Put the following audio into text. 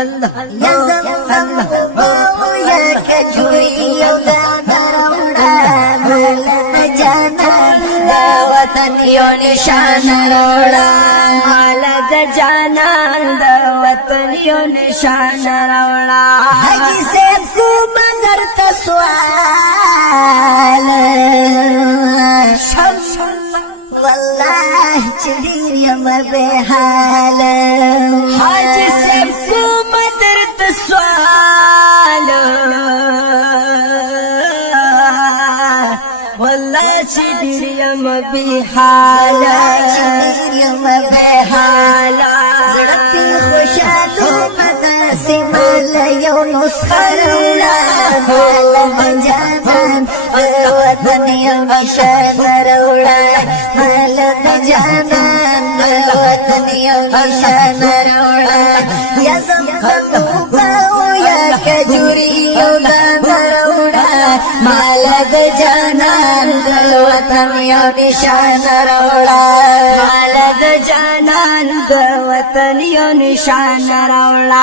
یا زمزم اوبو یا کجوری یو دا دروڑا مال دا جانان دا وطن یو نشان روڑا مال دا جانان دا وطن یو نشان روڑا حجی سیب کو مگر تسوال والله چدیر یم بحال حاجی صاحب کو مدر تسوال والله چدیر یم بحال زړه خوشالو مداسې مال یو نسخه روړه مال جانان وطن یو نشان روړه مال جانان وطن یو نشان روړه یا زمزم اوبه یا کجوري یو دان روړه مال جانان وطن یو نشان روړه مال د جانان د وطن یو نشان راوړه